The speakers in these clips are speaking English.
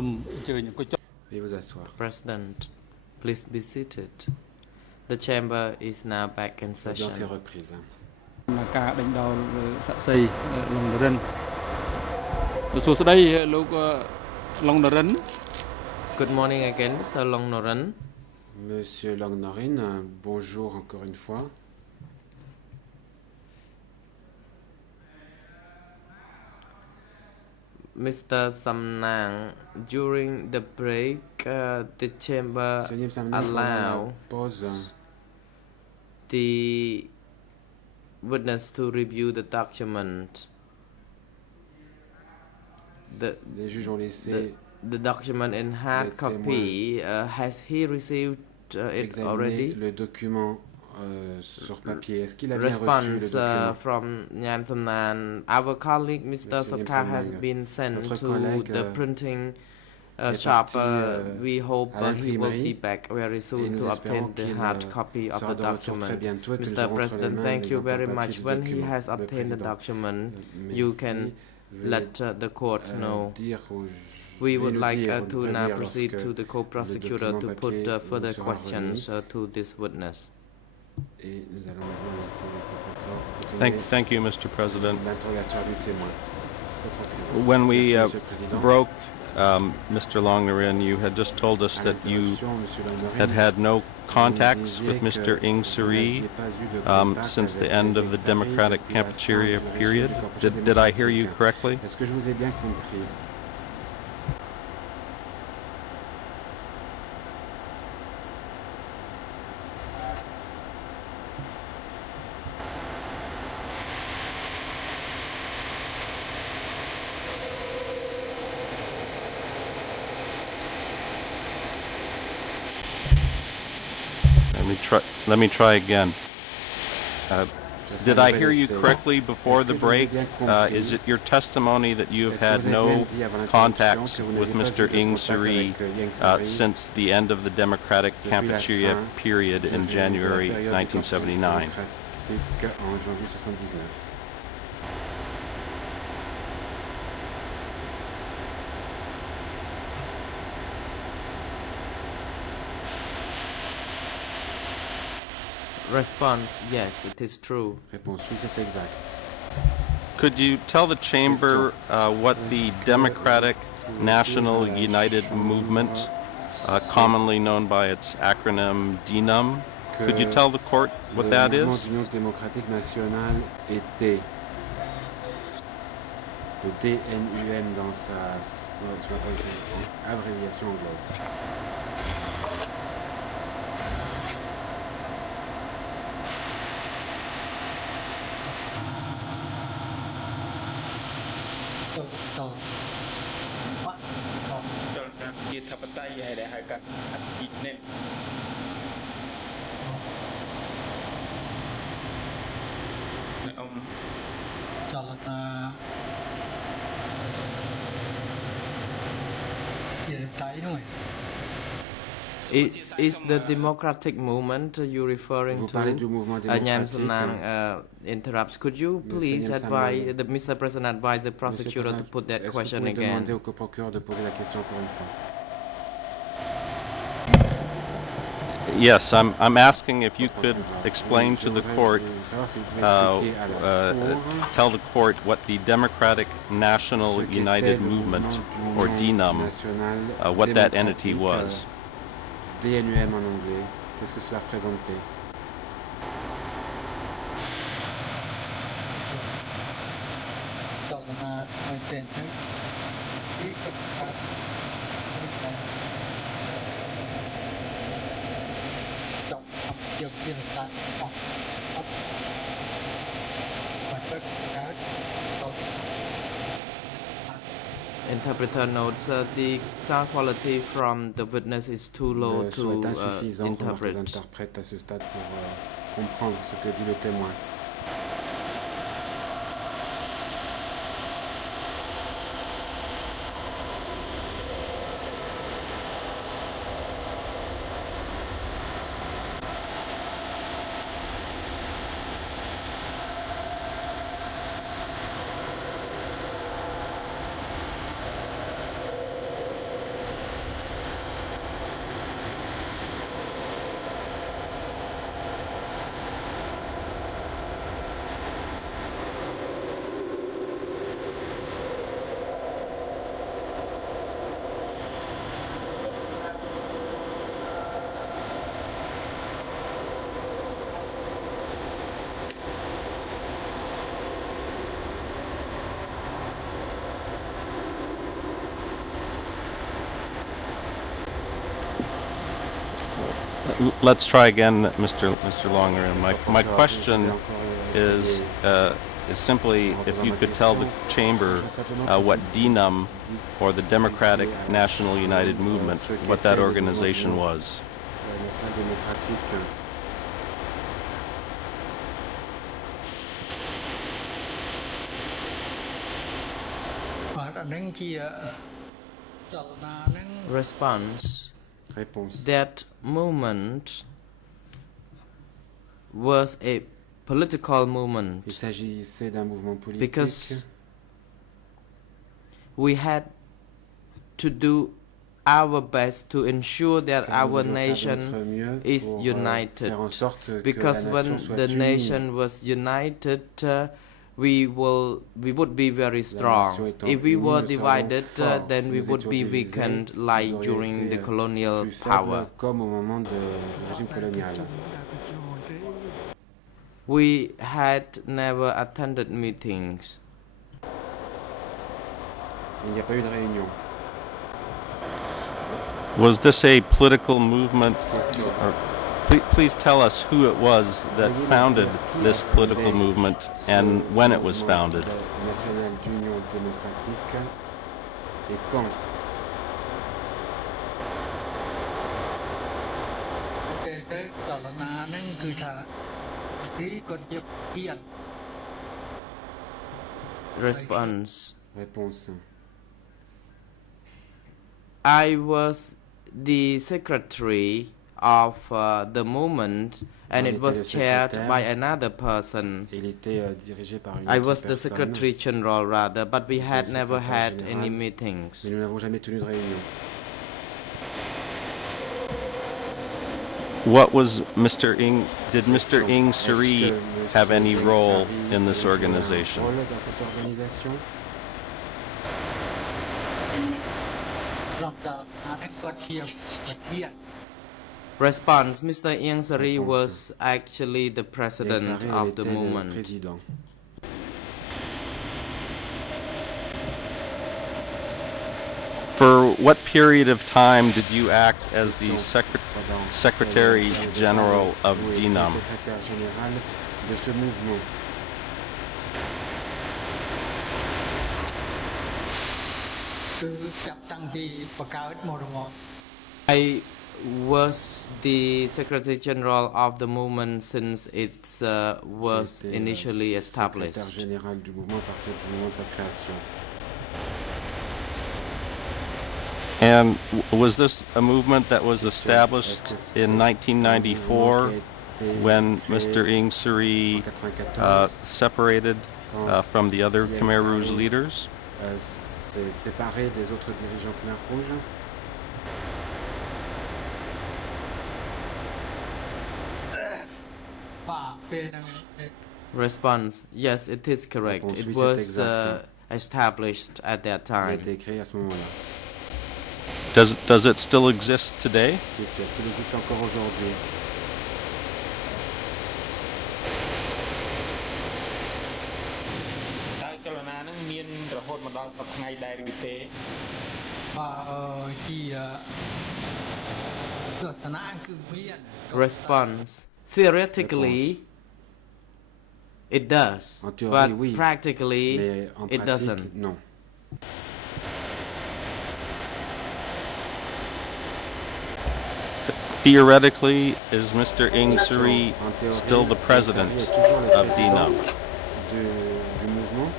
Veuillez vous asseoir. President, please be seated. The chamber is now back in L'audience est session. reprise. ការដេញដោលសាក់សីឡុងនរិនសួស្តីលោកឡុងនរិន Good morning again, Mr. Long Noren. Monsieur Long Norin, bonjour encore une fois. Mr. Samnang, during the break, the chamber Monsieur Nim Samnang, allow pendant la pause, the witness to review the document. les juges ont laissé The document in hard les copy, has he received it examiner already? le document sur papier. Est-ce qu'il a bien reçu le Response document? from Nyam Samnan. Our colleague Mr. Monsieur Soka Nyam has Samnang, been sent notre to collègue, the printing est shop. parti, We hope à he will l'imprimerie, be back very et soon nous to obtain espérons the qu'il hard copy of sera the de retour très document. bientôt et que nous Mr. aurons entre les President, mains thank les you very exemplaires much. du When he document. has Le obtained the président, document, merci. you can Veuillez, let the court know. dire aux We veuillez would le like dire, to le now prévenir proceed lorsque to the co-prosecutor le to document put papier further nous sera questions to this witness. Et nous allons maintenant laisser le procureur Thank you, Mr. President. l'interrogatoire du témoin. Co-procureur. When we Merci, Monsieur le Président. broke, Mr. Longnarin, you had just told us À that you l'interruption, Monsieur Langnerin, had had no vous nous contacts disiez with que Mr. Ing vous Suri n'aviez pas eu de contact since avec the end of the Ing Sari Democratic depuis la fin Kampuchea du régime period. du Kampuchea Did I hear you démocratique. correctly? Est-ce que je vous ai bien compris? Let me try again. Je vais Did faire I un hear you essai. correctly before Est-ce the que je vous ai break? bien compris? Is it your testimony that you have Est-ce que had vous avez bien no dit avant l'interruption contacts que vous with n'aviez pas eu Mr. de Ing contact Suri avec, Ing Sari since the end of the Democratic depuis la Kampuchea fin period in de la January période 1979? démocratique en janvier 79. Response, yes, it is true. Réponse oui, c'est exact. Could you tell the chamber what the Democratic National United Movement, commonly known by its acronym DNUM, could you tell the court what that Le is? mouvement d'union démocratique nationale était le DNUM dans sa abréviation anglaise. Is the democratic movement you're referring Vous to? parlez du mouvement Nyam démocratique. Samnang interrupts. Could you Monsieur please Nyam advise Samnang. Mr. President advise the Monsieur le prosecutor to Président, put that est-ce que vous question pouvez demander again? au coprocureur de poser la question encore une fois? Yes, I'm asking if you could explain to the court, Savoir si vous pouvez expliquer à la cour tell the court what the Democratic National ce qu'était United le Movement, mouvement or d'union DNUM, nationale what that entity démocratique, was. DNUM en anglais. Qu'est-ce que cela représentait? Interpreter notes the sound quality from the witness is too low Le son est to insuffisant, remarquent les interpret. interprètes à ce stade pour comprendre ce que dit le témoin. Let's try again, Mr. Longerin. My question is simply if you could tell the chamber what DNUM, or the Democratic National United Movement, what that organization was. National démocratique. Response. Réponse. That movement was a political Il movement s'agissait d'un mouvement politique because we had to do our best to ensure that car nous our devions faire de nation notre mieux is pour, united. faire en sorte que Because la when nation soit the unie. nation was united, we would be very strong. étant If we unie, were nous serions divided, forts. then Si we nous would étions be divisés, weakened nous like aurions during été, the colonial plus power. faibles, comme au moment du régime colonial. We had never attended meetings. Il n'y a pas eu de réunion. Was this a political movement? Question. Or, please tell us who it was that founded this political movement and when it was founded. National d'Union démocratique et quand? Response. Réponse. I was the secretary of the movement, and J'en it étais was le chaired secrétaire. by another person. Il était dirigé par une I autre was the personne. secretary general rather, but we J'étais had le never secrétaire had général, any meetings. Mais nous n'avons jamais tenu de réunion. What was Mr. Ing? Did Mr. Ing Est-ce Suri que have Monsieur any Ing role Sari in this a joué un organization? rôle dans cette organisation? Response. Mr. Ieng Sari Réponse. was actually the Ing president Sari of the était le movement. président. For what period of time did you act as the Pendant Secretary quelle General période of vous étiez DNUM? secrétaire général de ce mouvement? I was the secretary general of the movement since it was J'étais, initially secrétaire established. général du mouvement à partir du moment de sa création. And was this a movement that was established in 1994 when Mr. Ing Suri separated from the other Khmer Rouge leaders? s'est séparé des autres dirigeants Khmer Rouge. Response. Yes, it is correct. Réponse, It oui, c'est was exact. established at that Il a time. été créé à ce moment-là. Does it still exist today? Question, est-ce qu'il existe encore aujourd'hui? Response. Theoretically, it does, En théorie, but oui, practically, mais en it pratique, doesn't. non. Theoretically, is Mr. Ing Suri En théorie, still the Ing Sari president est toujours le of président DNUM? du mouvement.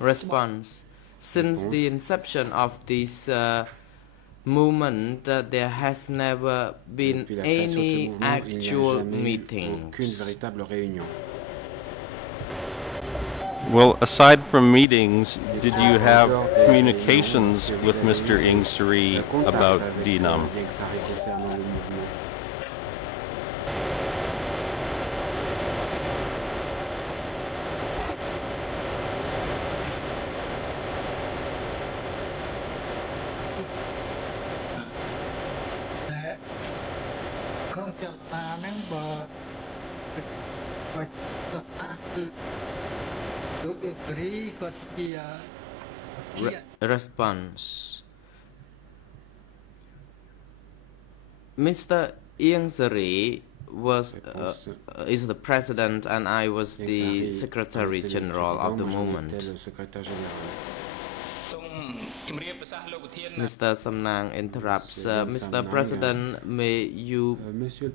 Response. Since the inception of this movement, there has never been Depuis la création de ce any mouvement, il n'y a actual jamais eu aucune meetings. véritable réunion. Well, aside from meetings, did you have En dehors des communications réunions, with est-ce que vous Mr. avez Ing eu Suri un contact about avec, DNUM? Ing Sari concernant le mouvement? Response. Mr. Ieng Sary was is the president and I was the Secretary General of the movement. Mr. Samnang interrupts. Mr. President, may you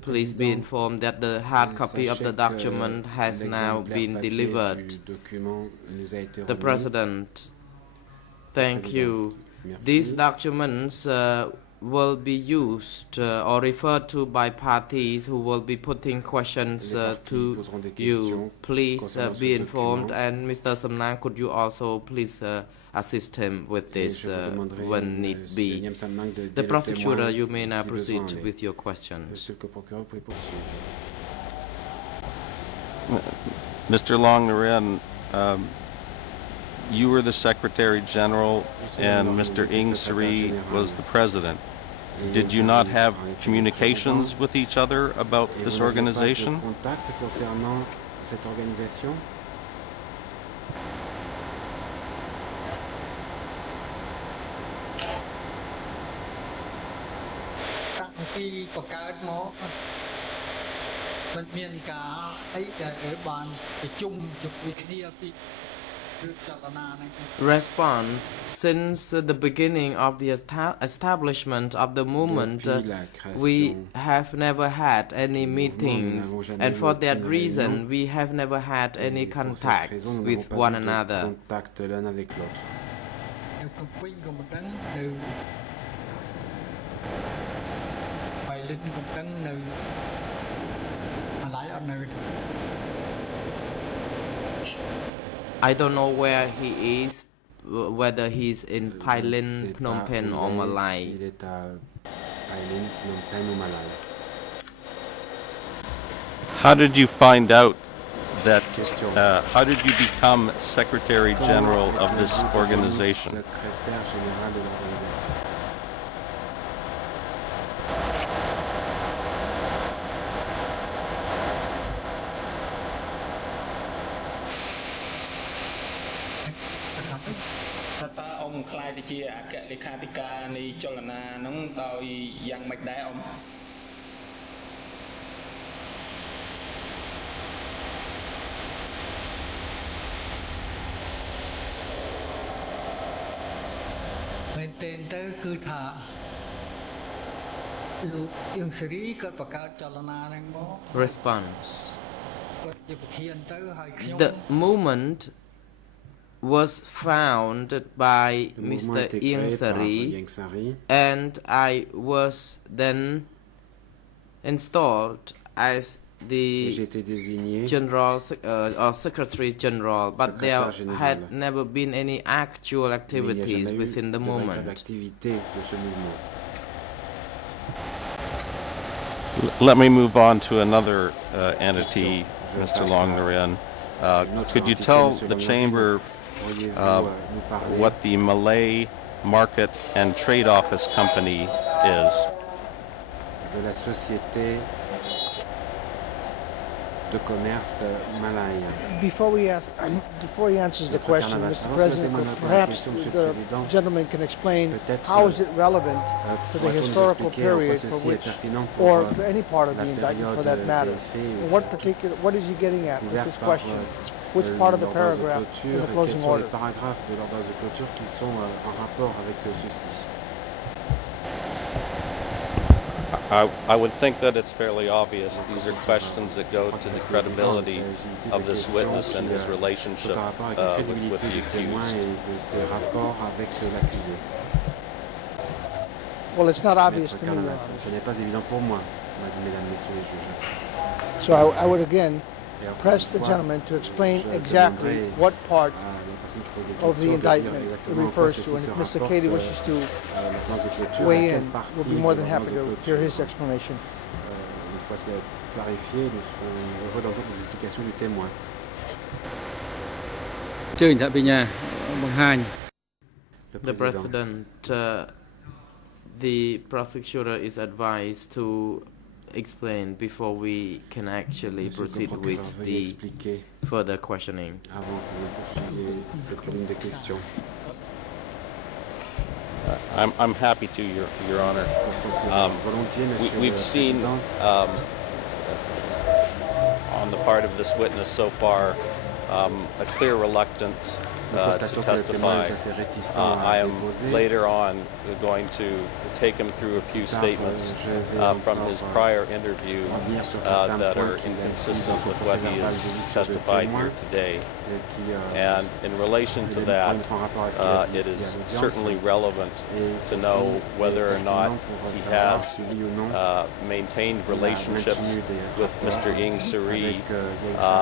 please be informed that the hard copy of the document has now been delivered. The President, thank you. These documents will be used or referred to by parties who will be putting questions to you. Please be informed, and Mr. Samnang, could you also please assist him with this when need be. The prosecutor, you may now proceed with your questions. Mr. Long Nguyen, you were the Secretary General and Mr. Ieng Sary was the President. Did you not have communications with each other about this organization? Response. Since the beginning of the establishment of the movement, we have never had any meetings, and for that reason, we have never had any contacts with one another. I don't know where he is, whether he's in Pailin, Phnom Penh or Malay. How did you find out that, how did you become Secretary General of this organization? Response. The movement was founded by Mr. Ieng Sary, and I was then installed as the General or Secretary General, but there had never been any actual activities within the movement. Let me move on to another entity, Mr. Long Nguyen. Could you tell the Chamber what the Malay Market and Trade Office Company is? Before he answers the question, Mr. President, perhaps the gentleman can explain how is it relevant to the historical period for which, or to any part of the indictment for that matter. In what is he getting at with this question? Which part of the paragraph in the closing order? I would think that it's fairly obvious. These are questions that go to the credibility of this witness and his relationship with the accused. Well, it's not obvious to me, Your Honor. So I would again press the gentleman to explain exactly what part of the indictment it refers to, and if Mr. Cady wishes to weigh in, we'll be more than happy to hear his explanation. The President, the prosecutor is advised to explain before we can actually Monsieur le proceed procureur, with veuillez the expliquer further questioning. avant que vous poursuiviez cette ligne de questions. I'm happy to, Your Honor. Volontiers, Monsieur We've le seen Président. on the part of this witness so far a clear reluctance to testify. I am later on going to take him through a few statements from his prior interview that are inconsistent with what he has testified here today. And in relation to that, it is certainly relevant to know whether or not he has maintained relationships with Mr. Ieng Sary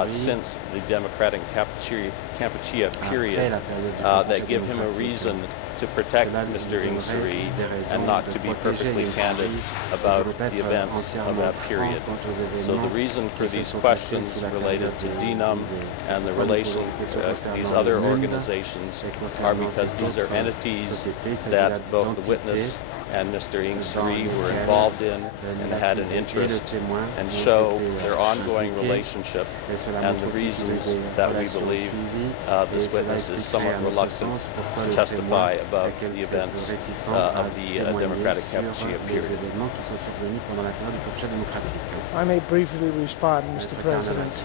since the Democratic Kampuchea period that give him a reason to protect Mr. Ieng Sary and not to be perfectly candid about the events of that period. So the reason for these questions related to DNUM and the relation these other organizations are because these are entities that both the witness and Mr. Ieng Sary were involved in and had an interest and show their ongoing relationship and the reasons that we believe this witness is somewhat reluctant to testify about the events of the Democratic Kampuchea period. I may briefly respond, Mr. President.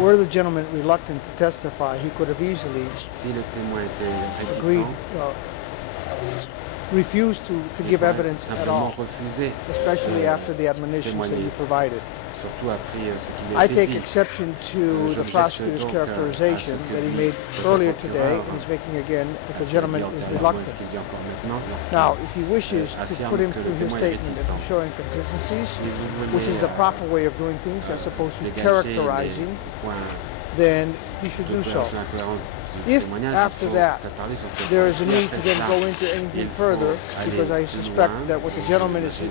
Were the gentleman reluctant to testify, he could have easily agreed, refused to give evidence at all, especially after the admonitions that you provided. I take exception to the prosecutor's characterization that he made earlier today and is making again that the gentleman is reluctant. Now, if he wishes to put him through his statement and to show inconsistencies, which is the proper way of doing things as opposed to characterizing, then he should do so. If after that there is a need to then go into anything further, because I suspect that what the gentleman is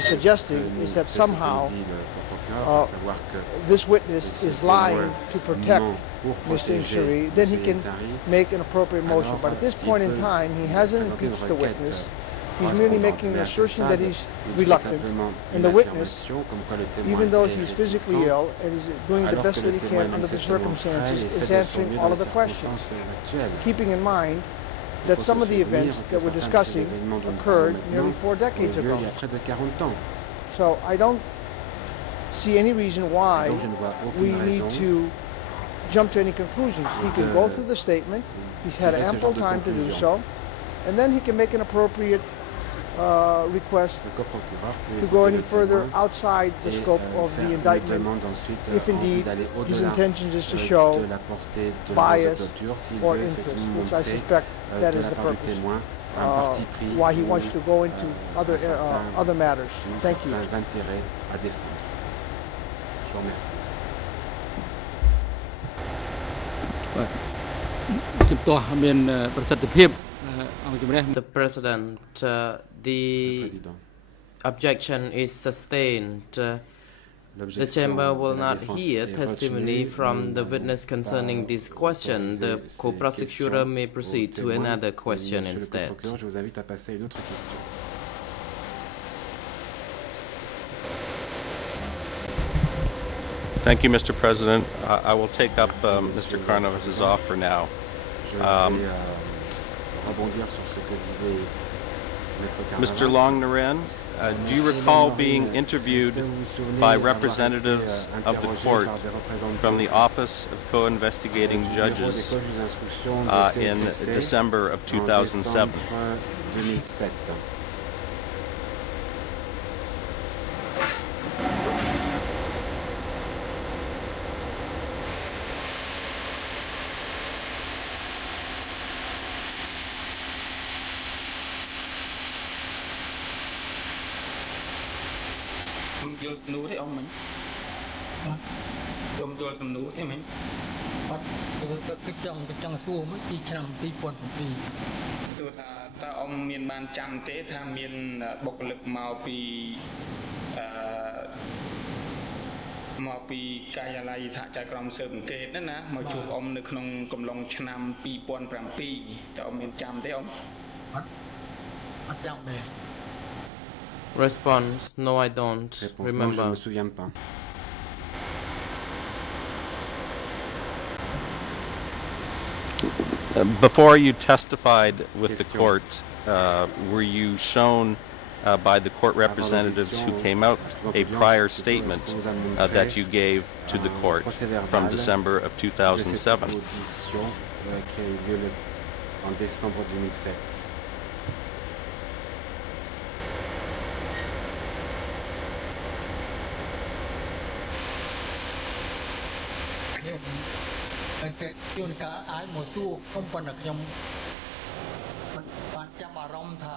suggesting is that somehow this witness is lying to protect Mr. Ieng Sary, then he can make an appropriate motion. But at this point in time, he hasn't impeached the witness. He's merely making an assertion that he's reluctant. And the witness, even though he's physically ill and is doing the best that he can under the circumstances, is answering all of the questions, keeping in mind that some of the events that we're discussing occurred nearly 4 decades ago. So I don't see any reason why we need to jump to any conclusions. He can go through the statement, he's had ample time to do so, and then he can make an appropriate request to go any further outside the scope of the indictment if indeed his intention is to show bias or interest, which I suspect that is the purpose. Why he wants to go into other matters. Thank you. The President, the objection is sustained. The chamber will not hear testimony from the witness concerning this question. The co-prosecutor may proceed to another question instead. Thank you, Mr. President. I will take up Mr. Karnovas' offer now. Mr. Long Nguyen, do you recall being interviewed by representatives of the court from the Office of Co-Investigating Judges in December of 2007? Response: No, I don't Réponse: non, je ne remember. me souviens pas. Before you testified with the Question. court, were you shown by the court representatives who came out a prior statement that you gave to the court from December of De cette 2007? audition qui a eu lieu en décembre 2007.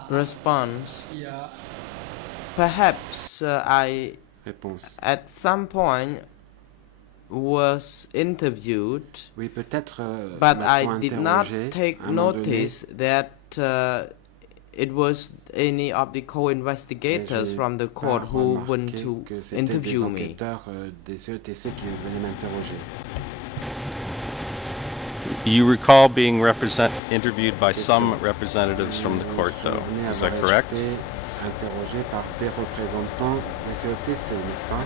Response: Perhaps I Réponse: at some point was interviewed, oui, peut-être but m'a-t-on I did not interrogé take à un moment donné, notice that it was any of the co-investigators j'ai from the pas court who remarqué went to que c'était interview des me. enquêteurs des CETC qui venaient m'interroger. You recall being interviewed by some representatives from the court, Je me though. souvenais Is that avoir correct? été interrogé par des représentants des CETC, n'est-ce pas?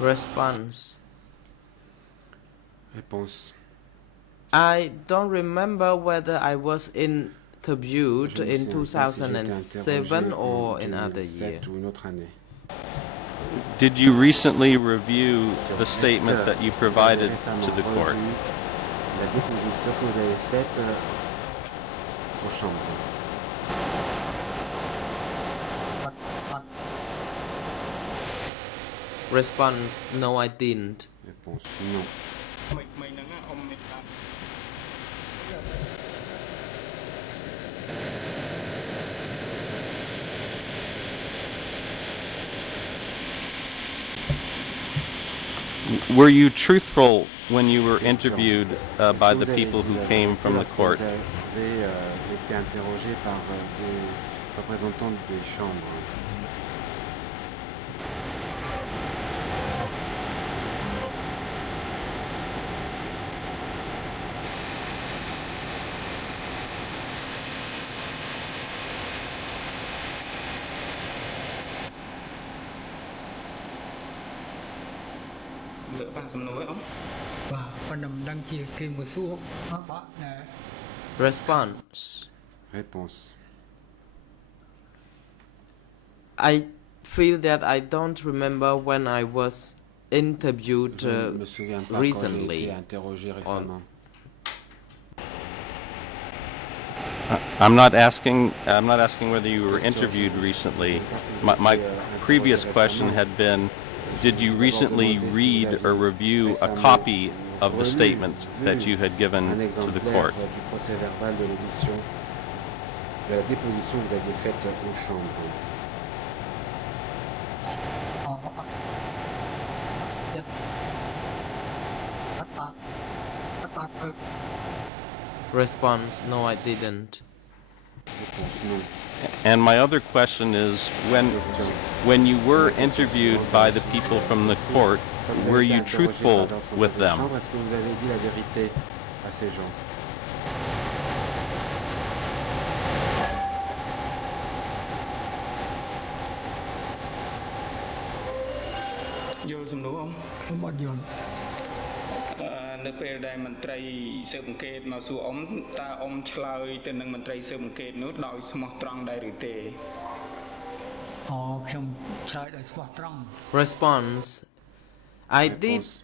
Response: Réponse: I don't remember whether I was interviewed je me in souviens pas si j'ai été 2007 interrogé or en in other year. 2007 ou une autre année. Did you recently review the Est-ce statement que that you vous provided avez récemment to the court? revu la déposition que vous avez faite aux chambres? Response: No, I didn't. Réponse: non. Were you truthful when you were Question. interviewed Est-ce by que the vous avez people dit who la came vérité from the lorsque court? vous avez été interrogé par des représentants des chambres? Response: Réponse: I feel that I don't remember when I was interviewed je ne me souviens pas quand j'ai recently. été interrogé récemment. I'm not asking whether you were interviewed recently. My previous question had been, did you recently read or review a copy of the statement that you had Un given to the exemplaire court? du procès verbal de l'audition, de la déposition que vous aviez faite aux chambres. Response: No, I didn't. Réponse: non. And my other question is, Question: when you were interviewed by the people from the court, Quand vous were avez été you interrogé truthful par des représentants with des them? chambres, est-ce que vous avez dit la vérité à ces gens? Response: I did Réponse: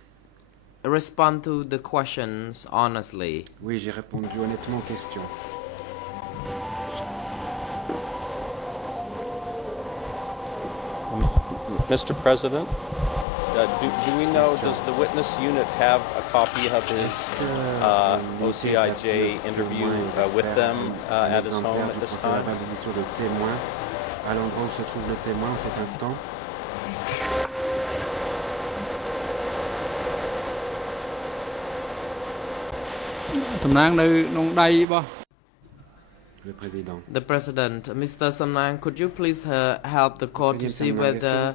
respond to the questions honestly. oui, j'ai répondu honnêtement aux questions. Mr. President, do we know, does the witness unit have a copy of his OCIJ interview with them at his home at this time? De témoin à l'endroit où se trouve le témoin en cet instant? សំណាងនៅក្នុងដៃរបស់ Le président. The President, Mr. Samnang, could you please help the court to see whether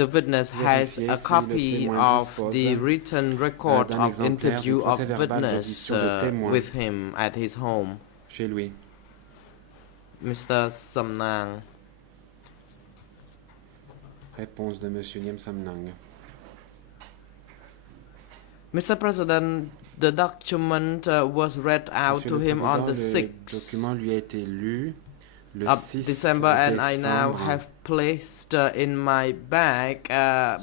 the witness has a copy of the written record of interview of witness with him at his home? Chez lui. Mr. Samnang. Réponse de Monsieur Nyem Samnang. Mr. President, the document was read out Monsieur to le him on Président, the le 6th document lui a été lu le of 6 December, and I now décembre. have placed in my bag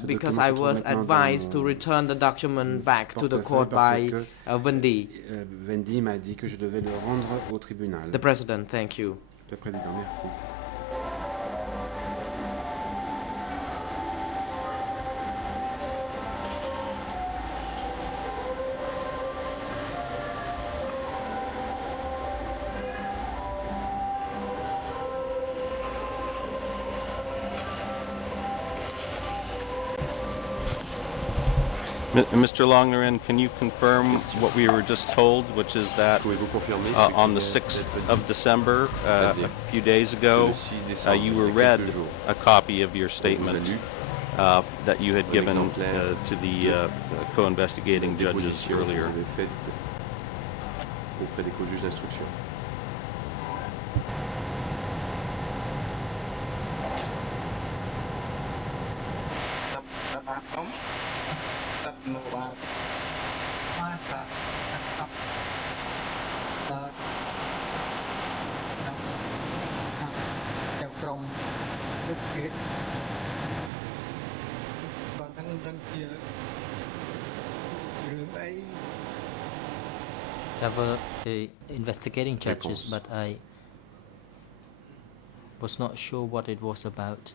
because I was advised to return the document back to the court by Wendy. Wendy m'a dit que je devais le rendre au tribunal. The President, thank you. Le Président, merci. Mr. Longnerin, can you confirm what we were just told, which is that on the 6th of December, a few days ago, you were read a copy of your statement that you had given to the co-investigating judges earlier? Auprès des co-juges d'instruction. Cover the investigating judges, but I was not sure what it was about.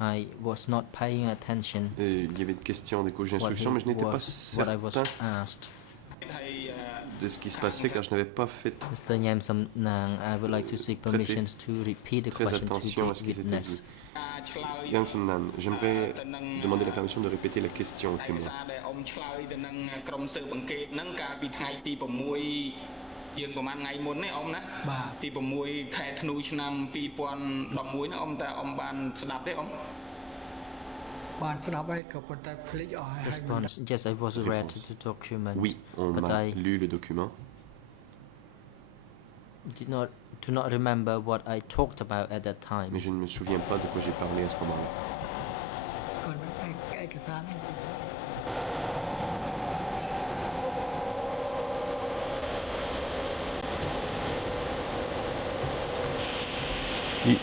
I was not paying attention. Il y avait une question des co-juges d'instruction, mais je n'étais pas certain de ce qui se passait car je n'avais pas fait Mr. Nyem Samnang, I would like to seek permission to repeat the très question to attention à the ce qui s'était dit. witness. Nyem Samnang, j'aimerais demander la permission de répéter la question au témoin. Response: Yes, I was read the document, Oui, on but m'a I lu le document. do not remember what I talked about at that time. Mais je ne me souviens pas de quoi j'ai parlé à ce moment-là.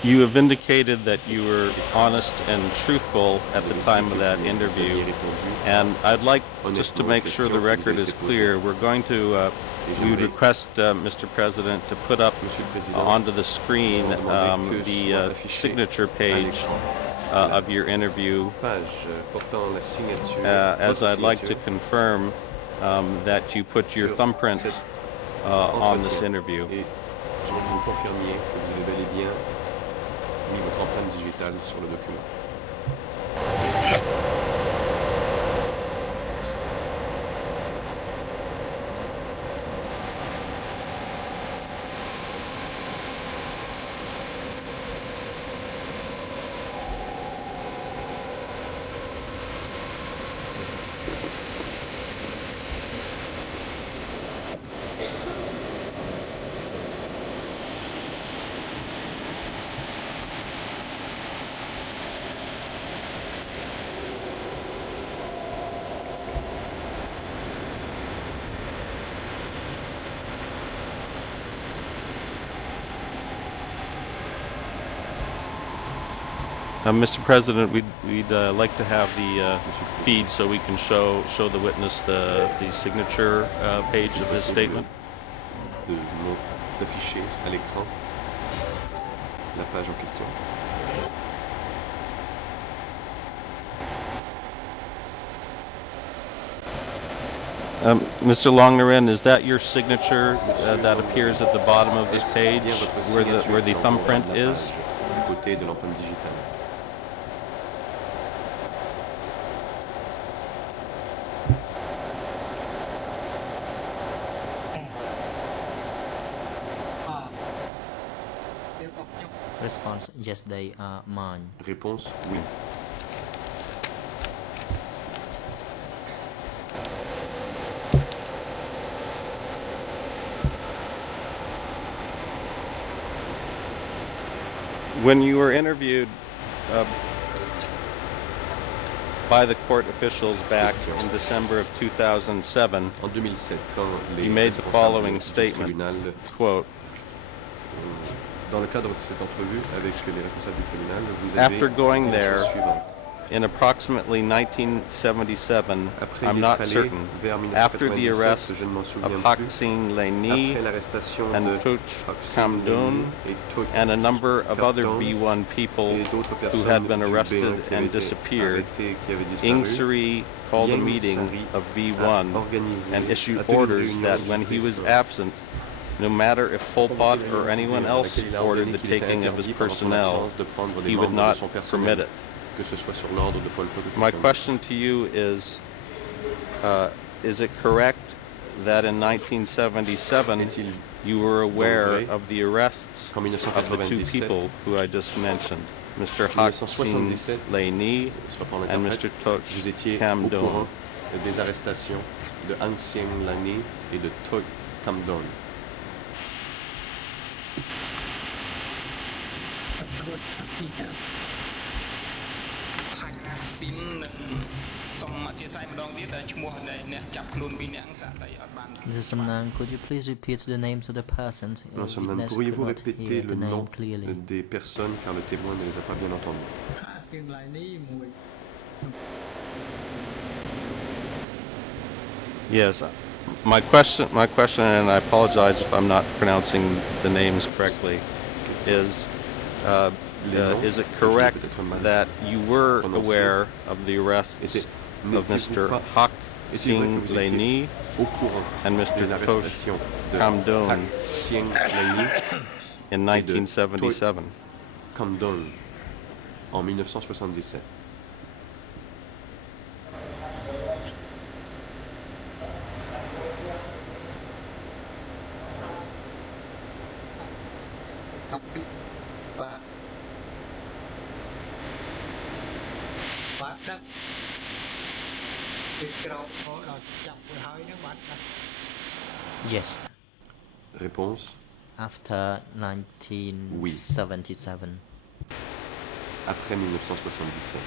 You have indicated that you were honest and truthful at the time of that interview, and I'd like, just to make sure the record is clear, we're going to we would request, Mr. President, to put up onto the screen the signature page of your interview, as I'd like to confirm that you put your thumbprint on this interview. Je voudrais que vous confirmiez que vous avez bel et bien mis votre empreinte digitale sur le document. Mr. President, we'd like to have the feed so we can show the witness the signature page of his statement. D'afficher à l'écran la page en question. Mr. Longnerin, is that your signature that appears at the bottom of this page, where the thumbprint is? Du côté de l'empreinte digitale. Response: yes, they are mine. Réponse: oui. When you were interviewed by the court officials back in December of 2007, En 2007, quand les you made the following du statement, tribunal, quote, dans le cadre de cette entrevue avec les responsables du tribunal, vous avez After going dit la chose there, suivante. in approximately 1977, Après I'm y not être allé certain, vers after the 1997, arrest je ne m'en souviens of plus, Haksin Laini après l'arrestation and de Tuch Haksin Kamdun et Tuch and a number of other Kamdun B1 people et d'autres who personnes had been du arrested B1 qui avaient and été disappeared, arrêtées, qui avaient disparu, Ingsari called a Ieng meeting Sari of a B1 organisé and issued a tenu une orders réunion that du when he was B1. absent, no matter if Pol Pot or anyone Dans else laquelle il a ordered ordonné the qu'il était taking of his interdit pendant son personnel, absence de prendre des he would membres de not son permit personnel, it. que ce soit sur l'ordre de Pol Pot ou My quelqu'un question to you is it correct that in 1977 Est-il you were aware vrai of the arrests qu'en of the two 1997, people who I just mentioned, Mr. Haksin 1977, Laini soit par and l'interprète, Mr. vous Toch étiez au Kamdun? courant des arrestations de Hang Xiang Lani et de Tuch Kamdun? Mr. Samnan, could you please repeat the names of the persons? Monsieur Samnan, Witness pourriez-vous could not répéter hear le the nom name clearly. des personnes car le témoin ne les a pas bien entendues? Yes. My question, and I apologize if I'm not pronouncing the names correctly, is it correct that you were aware of the arrests of Mr. Hak Sing Laini Au courant and de Mr. Toch l'arrestation de Kamdun Hak Xiang Lani in 1977? Kamdun en 1977. Yes, Réponse: after 1977. après 1977.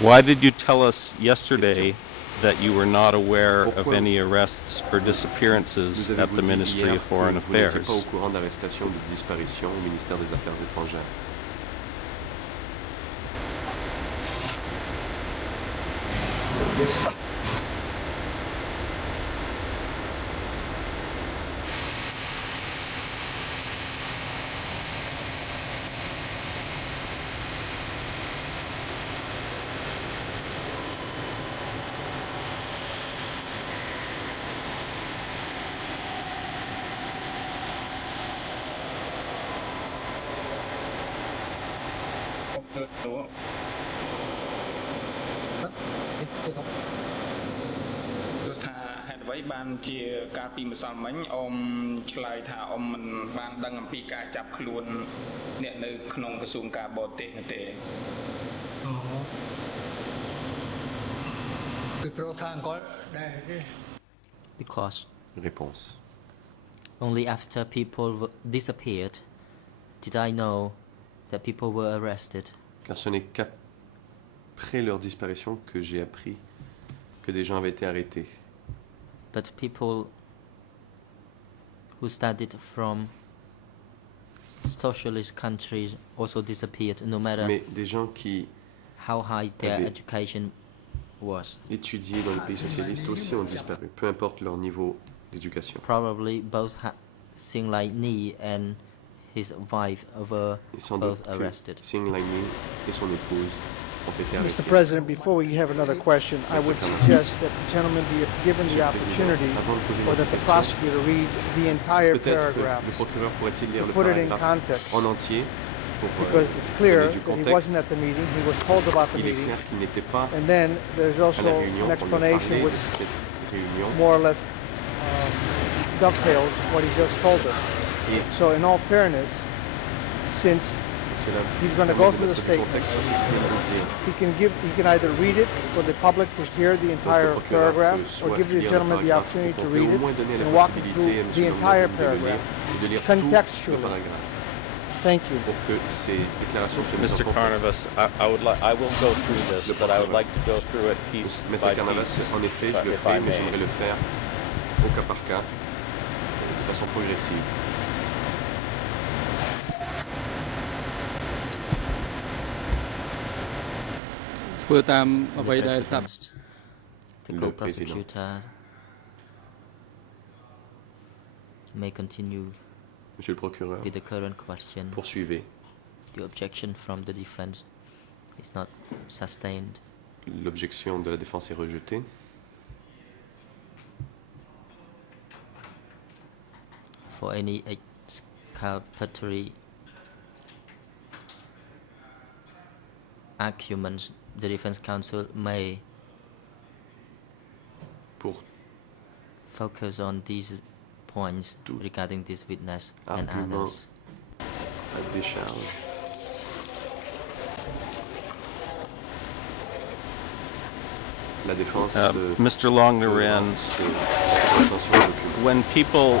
Why did you tell us yesterday that you were not aware of any arrests or disappearances Nous at avez-vous the dit Ministry hier of Foreign que vous n'étiez Affairs? pas au courant d'arrestations ou de disparitions au ministère des Affaires étrangères? Because Réponse: only after people disappeared did I know that people were arrested. car ce n'est qu'après leur disparition que j'ai appris que des gens avaient été arrêtés. But people who studied from socialist countries also disappeared, no matter Mais des gens qui how high their avaient education was. étudié dans les pays socialistes aussi ont disparu, peu importe leur niveau d'éducation. Probably both Sing Lai Ni and his wife were Et sans both doute arrested. que Xiang Lani et son épouse ont été Mr. arrêtés. President, before we have another question, I would suggest that the gentleman be given the Monsieur le Président, opportunity, avant de poser or votre that the question, prosecutor read the entire peut-être paragraph, le procureur pourrait-il lire to le put it in paragraphe context. en entier pour Because it's clear donner du that he contexte. wasn't at the meeting, he was told about the Il est meeting, clair qu'il n'était pas and then there's à also la réunion an pour lui parler explanation de which cette réunion more or less dovetails what he just told us. Et So in all fairness, since cela he's going to permet go de through the mettre du statement, contexte sur ce qu'il vient de nous dire. he can either read it for the public to hear the entire Donc, le procureur paragraph, peut or soit give the lire le gentleman the paragraphe, opportunity donc to on peut read au it moins donner la and walk him possibilité à through M. the Langlois entire de le paragraph. lire et de lire tout le Contextually. paragraphe Thank you. pour que ces déclarations soient mises en Mr. contexte. Carnavas, I will go through this, Le but I would procureur. like to go through it piece Maître by Carnavas, piece, en effet, je le if fais, I mais may. j'aimerais le faire au cas par cas, de façon progressive.ធ្វើតាមអ្វី The ដែលសាប់ President, the Le co-prosecutor may continue Monsieur le procureur, with the current question. poursuivez. The objection from the defense is not sustained. L'objection de la défense est rejetée. For any exculpatory arguments, the defense counsel may Pour focus on these points Tout regarding this witness and argument others. à décharge. La défense Mr. Longnoren, porte son attention au document.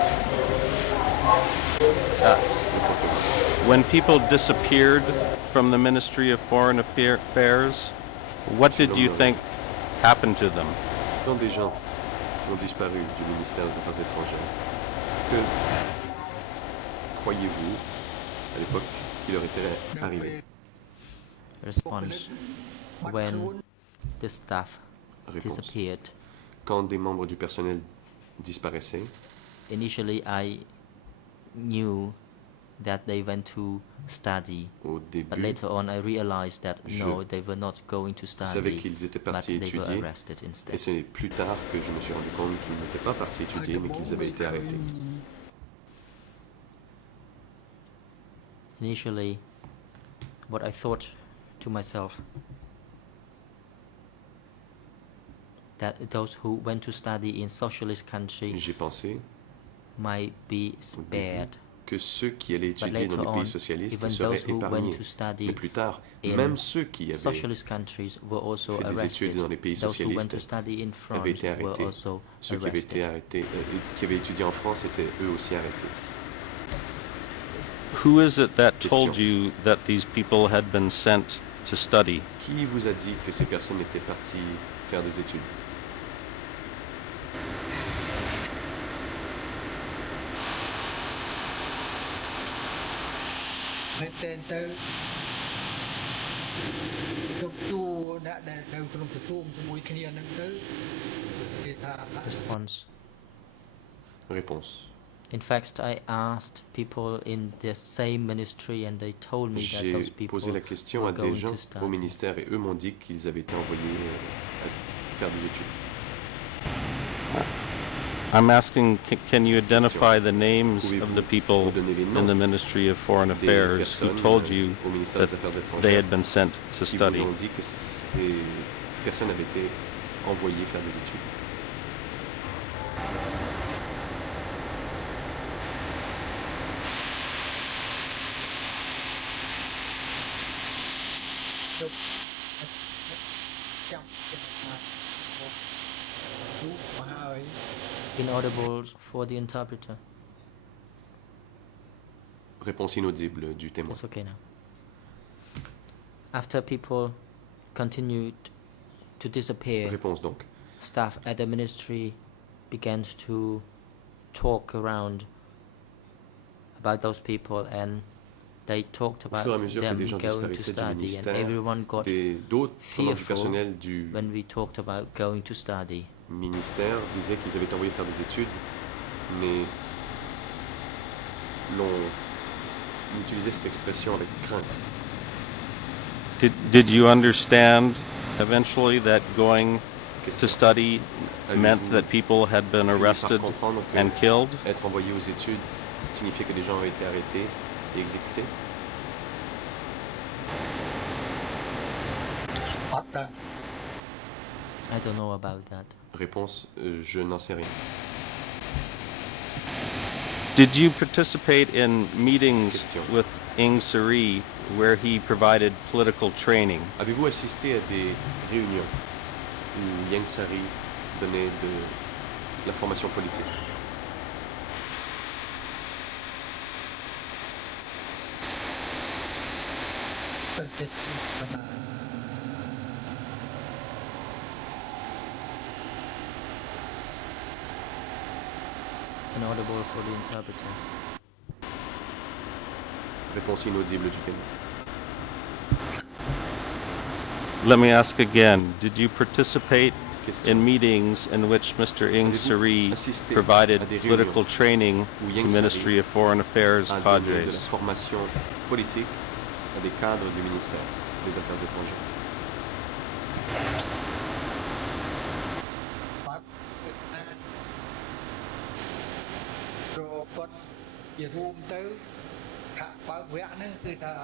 when people disappeared from the Ministry of Foreign Affairs, what did you think happened to them? Quand des gens ont disparu du ministère des Affaires étrangères, que croyez-vous à l'époque qui leur était arrivé? Response: when the staff Réponse. disappeared, Quand des membres du personnel disparaissaient, initially I knew that they went to study, au but début, later on I realized that Je no, they were not going to je savais study, qu'ils étaient but partis they were étudier, arrested et instead. c'est plus tard que je me suis rendu compte qu'ils n'étaient pas partis étudier, mais qu'ils avaient été arrêtés. Initially, what I thought to myself, that those who went to study in socialist country J'ai pensé might be spared, que ceux qui allaient but étudier dans later les on, pays socialistes even seraient those who went épargnés. to Mais study plus tard, in même ceux qui avaient socialist countries were also fait des arrested. études dans les pays Those who went socialistes to study in France avaient été were arrêtés. also Ceux qui avaient été arrested. arrêtés, qui avaient étudié en France étaient eux aussi arrêtés. Who is it that Question. told you that these people had been sent to study? Qui vous a dit que ces personnes étaient parties faire des études? Response: Réponse. in fact, I asked people in the same ministry and they told me that J'ai those people posé la question were à des going gens to study. au ministère et eux m'ont dit qu'ils avaient été envoyés à faire des études. I'm asking, can you identify the names of Pouvez-vous the people me donner les in noms the Ministry of Foreign des Affairs who personnes told you au ministère des that Affaires they étrangères had been sent to qui study? vous ont dit que ces personnes avaient été envoyées faire des études? Inaudible for the interpreter. Réponse inaudible du témoin. It's okay now. After people continued to disappear, Réponse donc. staff at the ministry began to talk around about those people and they talked Au about fur et à mesure que them des gens going to disparaissaient du study and ministère, everyone got d'autres membres du fearful personnel du when we talked about going to study. ministère disaient qu'ils avaient été envoyés faire des études, mais l'on utilisait cette expression avec crainte. Did you understand eventually that going to Question. study meant Avez-vous that people had been fini par arrested comprendre que and killed? être envoyé aux études signifiait que des gens avaient été arrêtés et exécutés? I don't know about that. Réponse, je n'en sais rien. Did you participate in meetings with Ieng Sary where he provided political training? Avez-vous assisté à des réunions où Ieng Sary donnait de la formation politique? Inaudible for the interpreter. Réponse inaudible du témoin. Let me ask again. Did you participate in meetings in which Mr. Ieng Sary provided political training to Ministry of Foreign Affairs De la cadres? formation politique à des cadres du ministère des Affaires étrangères. គាត់ជារួមទៅថាបើកវគ្គហ្នឹងគឺថា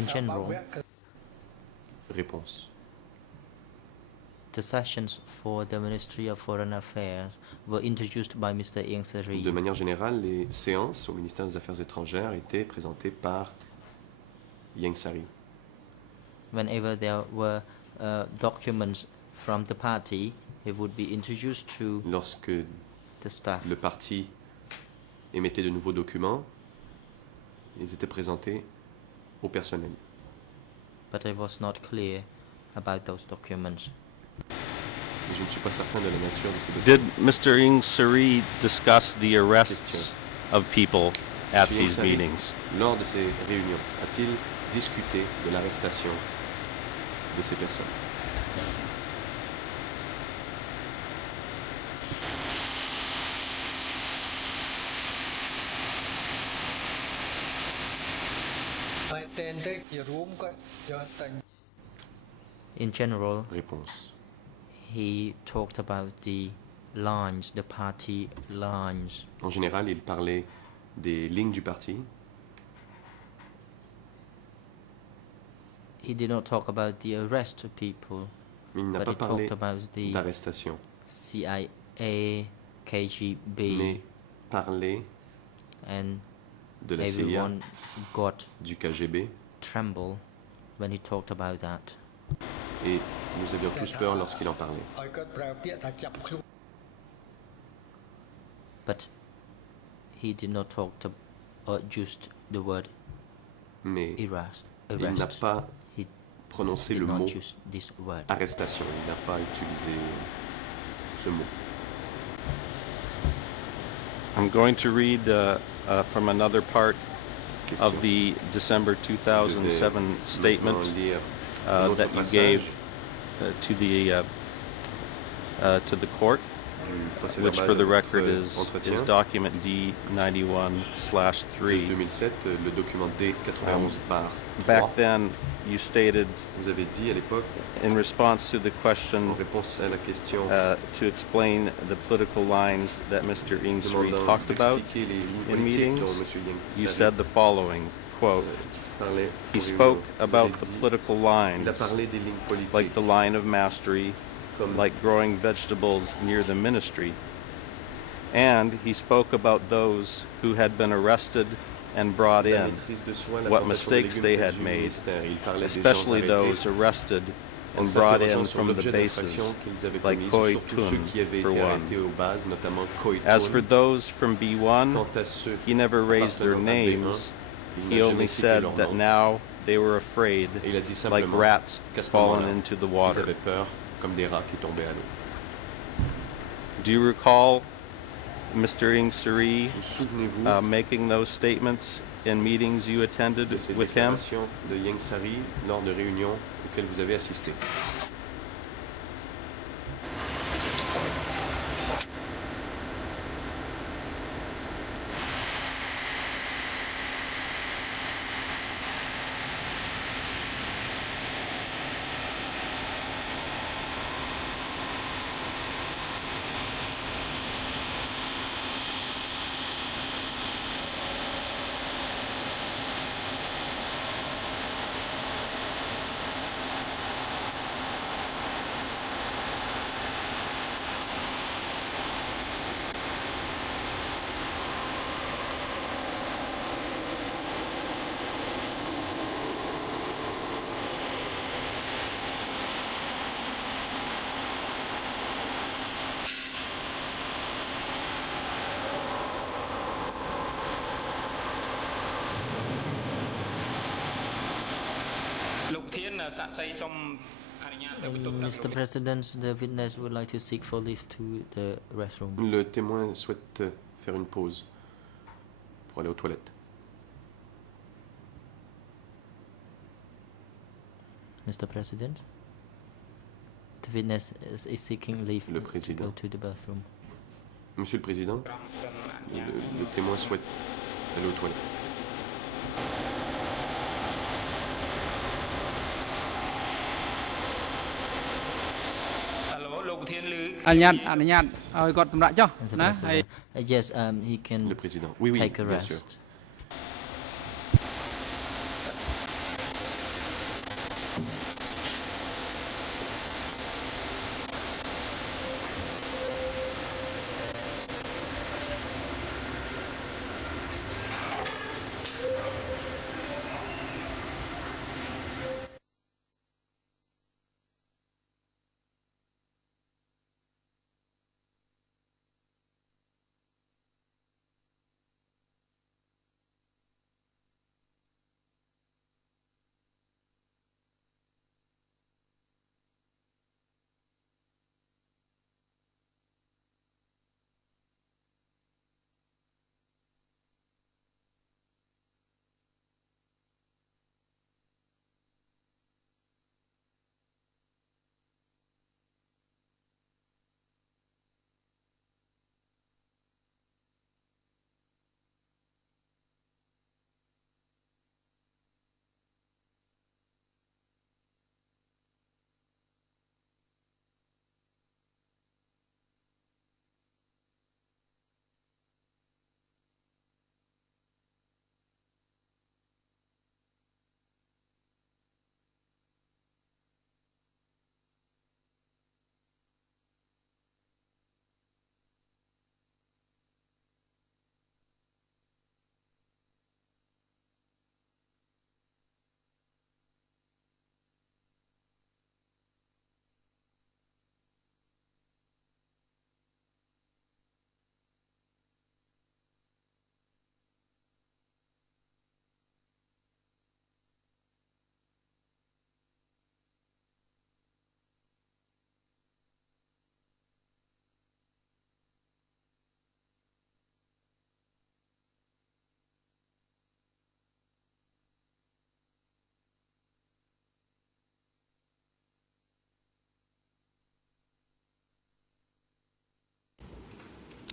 In general, Réponse. the sessions for the Ministry of Foreign Affairs were introduced by Mr. Ieng Sary. De manière générale, les séances au ministère des Affaires étrangères étaient présentées par Ieng Sary. Whenever there were documents from the party, it would be introduced to Lorsque the staff. le parti émettait de nouveaux documents, ils étaient présentés au personnel. But I was not clear about those documents. Mais je ne suis pas certain de la nature de ces documents. Did Mr. Ieng Sary discuss the arrests of people at Monsieur Ieng these Sary, meetings? lors de ces réunions, a-t-il discuté de l'arrestation de ces personnes? In general, Réponse. he talked about the lines, the party lines. En général, il parlait des lignes du parti. He did not talk about the arrest of people, Mais il n'a but pas he parlé talked about the d'arrestation, CIA, KGB, mais parlait and de la CIA, everyone got du KGB, tremble when he talked about that. et nous avions tous peur lorsqu'il en parlait. ឲ្យគាត់ប្រើពាក្យថាចាប់ខ្លួន But he did not talk to just the word Mais arrest. il n'a pas He prononcé did le not mot use this word. arrestation. Il n'a pas utilisé ce mot. I'm going to read from another part Question. of the December 2007 statement Maintenant lire that l'autre you passage gave to the court, du procès which verbal for the de record votre is entretien. document De D91/3. 2007, le document D91 par 3. Back then, you stated, Vous avez dit à l'époque, in response to the en question réponse à la question to explain the political lines that Mr. Ieng Sary demandant talked about d'expliquer les lignes in politiques meetings, dont M. Ieng you Sary said the following, quote, parlait he aux spoke réunions. Vous about avez the dit, political il a lines, parlé des lignes politiques, like the line of mastery, comme like growing vegetables near the ministry. And he spoke about those who had been arrested and brought la in, maîtrise de soins, la what plantation de mistakes légumes they près had du made, ministère. Il parlait des gens especially arrêtés, those arrested en and brought in s'interrogeant sur from the l'objet d'infraction bases, qu'ils avaient like commises, Khoi surtout ceux Tun, qui avaient for été one. arrêtés aux bases, notamment Khoi As for Tun. those from B1, Quant à ceux he never raised their appartenant à B1, names. il He n'a only jamais cité said leur that nom. now they were afraid, Et il a dit like simplement rats qu'à ce fallen moment-là, into the ils water. avaient peur comme des rats qui tombaient à l'eau. Do you recall Mr. Ieng Sary Vous souvenez-vous making those statements in meetings you attended de ces with him? déclarations de Ieng Sary lors de réunions auxquelles vous avez assisté? Mr. President, the witness would like to seek for leave to the restroom. Le témoin souhaite faire une pause pour aller aux toilettes. Mr. President, the witness is seeking leave Le to président. go to the bathroom. Monsieur le Président, le témoin souhaite aller aux toilettes. Mr. President, yes, he can Le Président. Oui, oui, take a bien sûr. rest.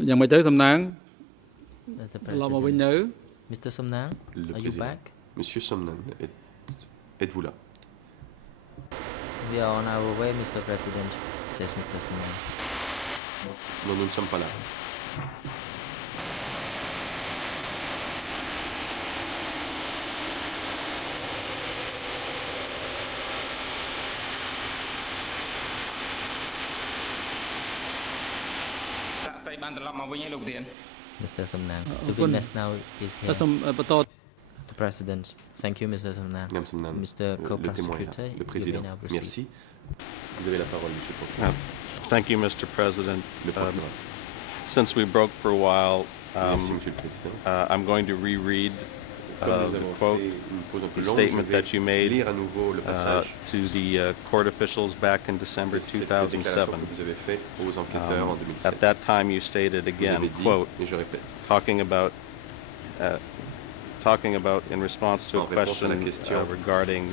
យ៉ាងម៉េចទៅសំណាង Mr. ឡប់មកវិញនៅ President, Mr. Somnang, Le are you Président. back? Monsieur Somnan, êtes-vous là? We are on our way, Mr. President, says Mr. Somnang. Non, nous ne sommes pas là. Mr. Somnang, the witness now is តែ here. សូមបន្ត The President, thank you, Mr. Somnang. Madame Somnan, Mr. le témoin est là. Co-prosecutor, Le you may Président. now proceed. Merci. Vous avez la parole, Monsieur le procureur. Thank you, Mr. President. Le procureur. Since we broke for a while, Merci, Monsieur le Président. I'm going to reread Comme nous the avons quote, fait une pause un peu the longue, statement je vais that you made lire à nouveau le passage to the court officials back in December de cette déclaration 2007. que vous avez faite aux enquêteurs en 2007. At that time, you stated Vous again, avez dit, quote, et je répète, talking about in response to a En réponse à la question question regarding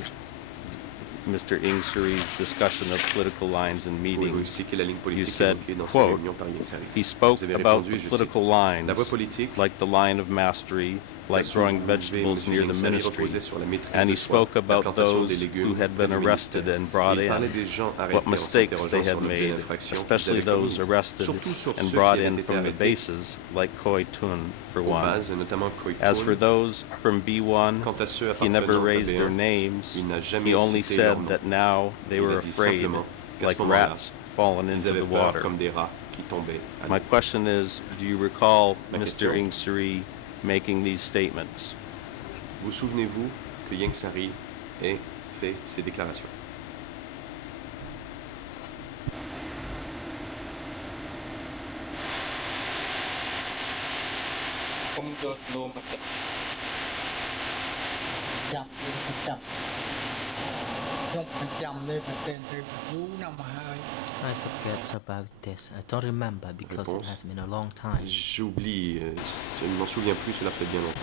Mr. Ingsari's discussion of political lines in pouvez-vous meetings, expliquer la ligne you politique said, évoquée dans ces quote, réunions par Yang Sari? he spoke Vous avez about répondu, the je cite, political La voie lines, politique, like the line of mastery, like façon growing dont vous vegetables devez, near Monsieur the Yang Sari, ministry. reposait sur la maîtrise And de he soi, spoke la about plantation des those légumes who had près been du arrested ministère. and brought Il parlait in, des gens arrêtés what en mistakes they s'interrogeant had sur l'objet made, d'infraction qu'ils especially avaient those commises, arrested surtout sur and ceux brought qui in avaient été from the arrêtés bases, like Khoi Tun, for aux one. bases, notamment Khoi As for Tun. those from B1, Quant à ceux he never appartenant au raised their B1, names. il n'a jamais He only cité leur said nom. that now they Il were a dit afraid, simplement qu'à ce like moment-là, rats fallen Ils into avaient the peur water. comme des rats qui tombaient à My l'eau. question is, do you recall Ma Mr. question. Ingsari making these statements? Vous souvenez-vous que Yang Sari ait fait ces déclarations? I forget about this. I don't remember because it has been a long time. J'oublie, je ne m'en souviens plus, cela fait bien longtemps.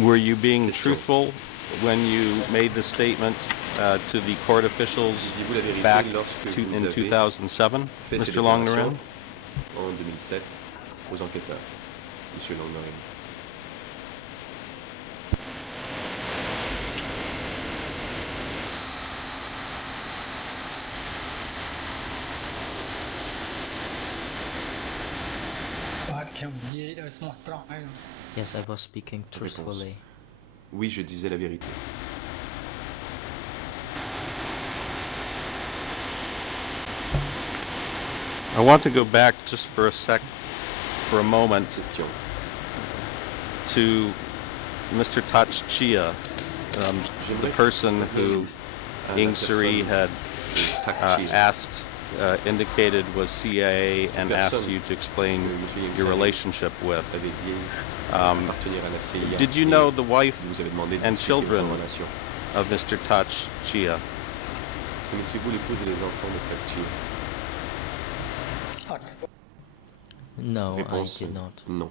Were you being truthful when you made the statement to the court officials Disiez-vous la vérité back lorsque in vous avez 2007, fait ces Mr. Longnaren? déclarations en 2007 aux enquêteurs, Monsieur Longnaren? Yes, I was speaking truthfully. Oui, je disais la vérité. I want to go back just for a moment, Question. to Mr. Tach Chia, the person who Ing Suri had indicated was CIA and asked you to explain your relationship with. Did you know the wife and children of Mr. Tach Chia? Connaissez-vous l'épouse et les enfants de Tak Chia? No, I Réponse did not. non.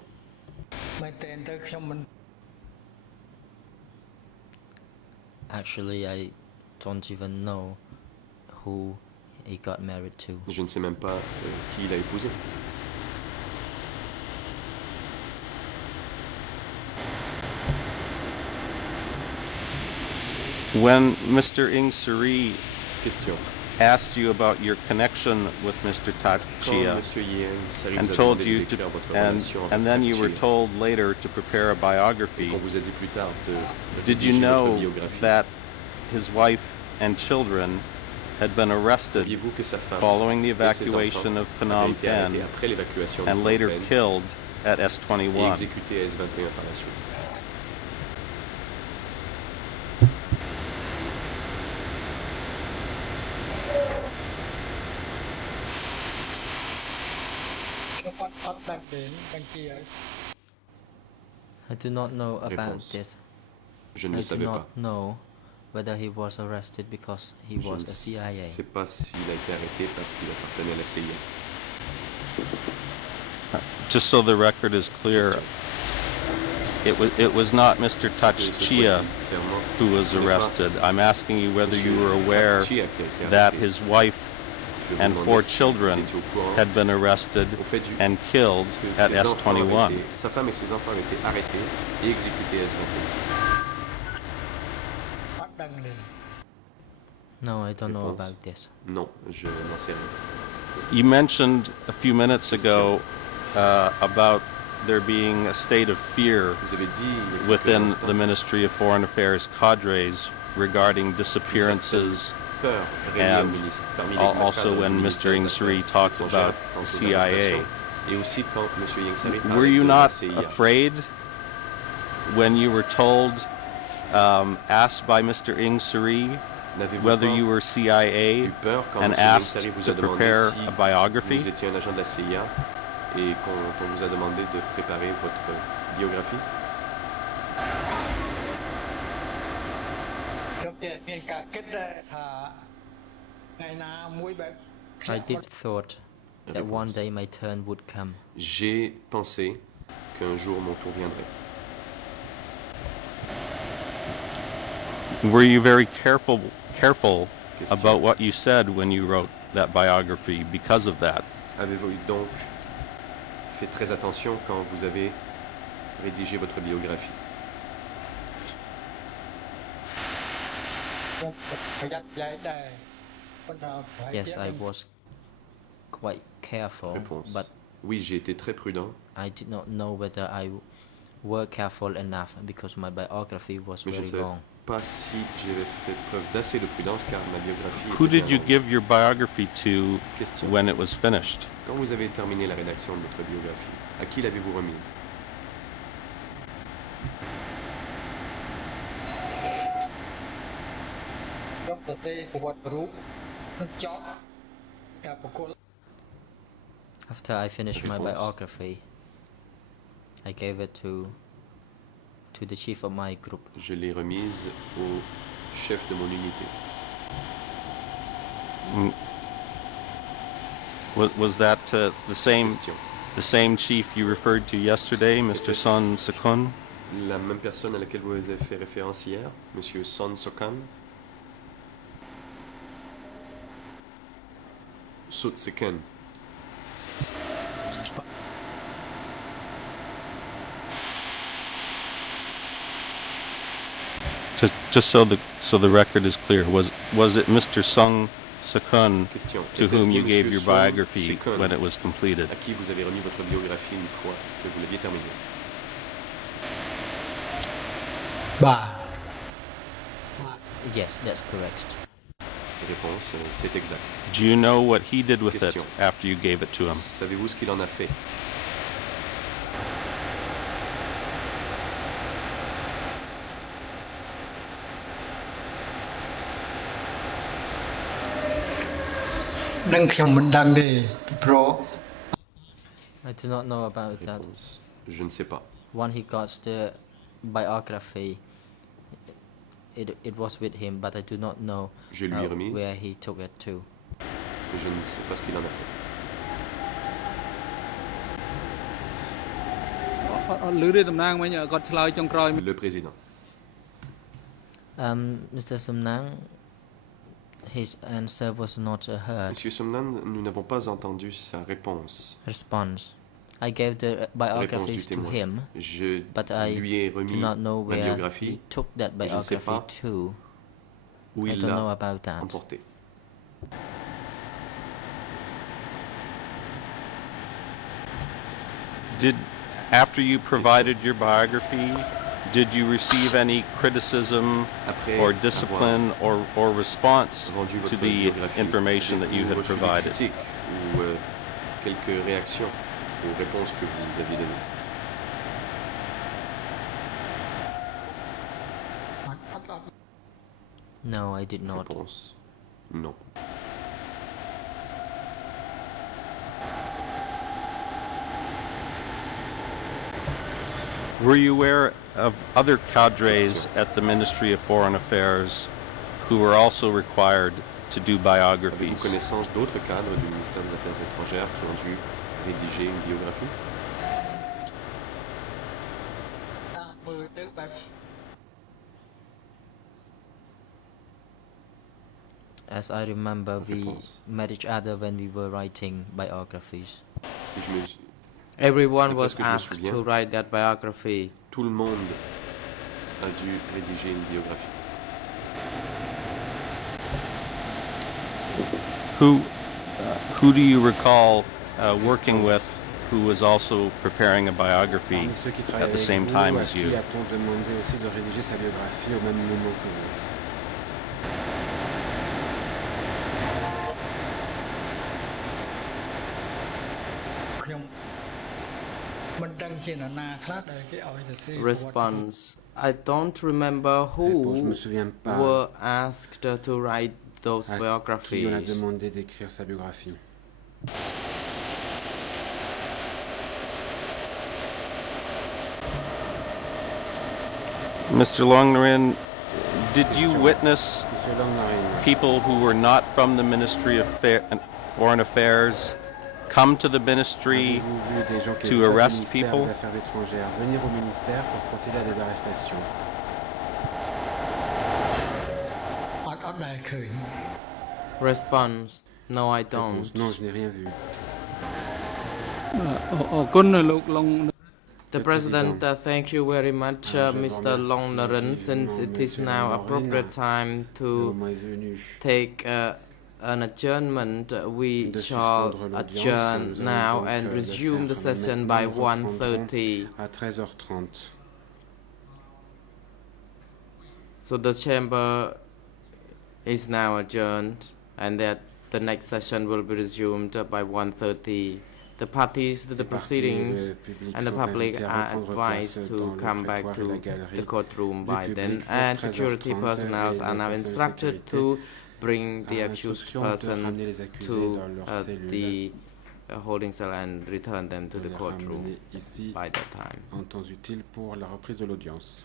Actually, I don't even know who he got married to. Je ne sais même pas qui il a épousé. When Mr. Ing Suri Question. asked you about your connection with Mr. Tach Quand Chia Monsieur Yen Sari and vous a told demandé you de to, décrire votre and relation avec then Tak you were Chia, told later to prepare a biography, qu'on vous a dit plus tard de did you rédiger votre know biographie, that his wife and children had been arrested saviez-vous que sa femme following the et ses evacuation enfants of avaient Phnom été arrêtés Penh après l'évacuation de and Phnom later Penh killed at et S-21? exécutés à S-21 par la suite? I do not know about Réponse. this. Je ne I le do savais pas. not know whether he was arrested because he Je was ne a CIA. sais pas s'il a été arrêté parce qu'il appartenait à la CIA. Just so the record is clear, Question. it was not Mr. Tach Que ce soit Chia dit clairement, who was ce n'est pas arrested. I'm asking you whether Monsieur you were aware Tak Chia qui a été that arrêté. his wife Je vous and demandais 4 si children vous étiez au courant had been arrested au fait and killed que at ses enfants avaient S-21. été- sa femme et ses enfants avaient été arrêtés et exécutés à S-21. No, I don't know Réponse. about this. Non, je n'en sais rien. You mentioned a few minutes ago about there being a state of fear Vous avez dit il y a quelques within instants the Ministry of Foreign Affairs cadres regarding disappearances, peur régnait au and ministre, parmi les also cadres when du Mr. ministère des Ing Suri Affaires talked étrangères about quant aux CIA. arrestations, et aussi quand M. Yen Sari Were parlait you de la not CIA. afraid when you were told, asked by Mr. Ing Suri, N'avez-vous whether pas you were CIA eu peur quand and M. Yen asked Sari vous to a demandé prepare si a biography? vous étiez un agent de la CIA et qu'on vous a demandé de préparer votre biographie? I did thought that one Réponse. day my turn would come. J'ai pensé qu'un jour mon tour viendrait. Were you very careful Question. about what you said when you wrote that biography because of that? Avez-vous donc fait très attention quand vous avez rédigé votre biographie? Yes, I was quite careful, Réponse. but Oui, j'ai été très prudent, I did not know whether I were careful enough because my biography was mais je ne very savais long. pas si j'avais fait preuve d'assez de prudence car ma biographie Who était did bien you longue. give your biography to Question. when it was finished? Quand vous avez terminé la rédaction de votre biographie, à qui l'avez-vous remise? After I finished my Réponse. biography, I gave it to to the chief of my group. Je l'ai remise au chef de mon unité. Was that the same chief you referred to yesterday, Mr. Son Sekun? La même personne à laquelle vous avez fait référence hier, Monsieur Son Sokan? Sotsekan. Just so the record is clear, was it Mr. Sung Sekun to whom you gave your biography when it was completed? À qui vous avez remis votre biographie une fois que vous l'aviez terminée? Bah. Yes, that's correct. Réponse, c'est exact. Do you know what he did with Question. it after you gave it to him? Savez-vous ce qu'il en a fait? I do not know about that. Réponse, je ne sais pas. When he got the biography, it was with him, but I do not know Je lui ai remise, where he took it to. mais je ne sais pas ce qu'il en a fait. អត់លឺទេតំណាងមិញគាត់ឆ្លើយចុងក្រោយ Le président. Mr. Sumnang, his answer was not heard. Monsieur Somnan, nous n'avons pas entendu sa réponse. Response. I gave the Réponse du biographies to témoin. him, Je but I lui ai do remis not know ma where biographie he took that et je ne sais biography pas to. où I il don't know l'a about that. emporté. After you provided your biography, did you receive any criticism Après or discipline or response avoir vendu to votre the biographie, information that you avez-vous had reçu des provided? critiques ou quelques réactions aux réponses que vous aviez données? No, I did not. Réponse, non. Were you aware of other cadres at the Ministry of Foreign Affairs who were also required to do Avez-vous biographies? connaissance d'autres cadres du ministère des Affaires étrangères qui ont dû rédiger une biographie? As I remember, we Réponse. met each other when we were writing biographies. Si je me... Everyone D'après was ce que je me asked souviens, to write that biography. Tout le monde a dû rédiger une biographie. Who do you recall working with who was also preparing a biography Parmi ceux qui travaillent at the avec same vous, time à as qui you? a-t-on demandé aussi de rédiger sa biographie au même moment que vous? Response. I don't remember Réponse, je me who souviens pas were asked to write those à qui on a biographies. demandé d'écrire sa biographie. Mr. Longnarin, did you witness Monsieur Longnarin, people who were not from the Ministry of Foreign Affairs come to the ministry avez-vous vu des gens qui to étaient pas du arrest ministère people? des Affaires étrangères venir au ministère pour procéder à des arrestations? Response. No, I Réponse, don't. non, je n'ai rien vu. អរគុណលោក Long The Le President, Président. thank you very much, Je vous Mr. remercie Longnarin, vivement, since it is Monsieur now Longnarin. appropriate time Le to moment est venu take an adjournment. We de shall suspendre l'audience. adjourn Nous allons now donc, and le resume the faire session maintenant. by Nous reprendrons 1:30. à 13h30. So the chamber is now adjourned, and that the next session will be resumed by 1:30. The parties to the Les proceedings parties, publics and the sont public invités à are reprendre advised place to dans le come back prétoire et la to galerie the courtroom du by then, public and vers security 13h30 personnel et are les now personnes de instructed sécurité to bring the à accused instruction de person ramener les accusés to dans leur cellule. the holding cell and return them to the courtroom by that time. En temps utile pour la reprise de l'audience.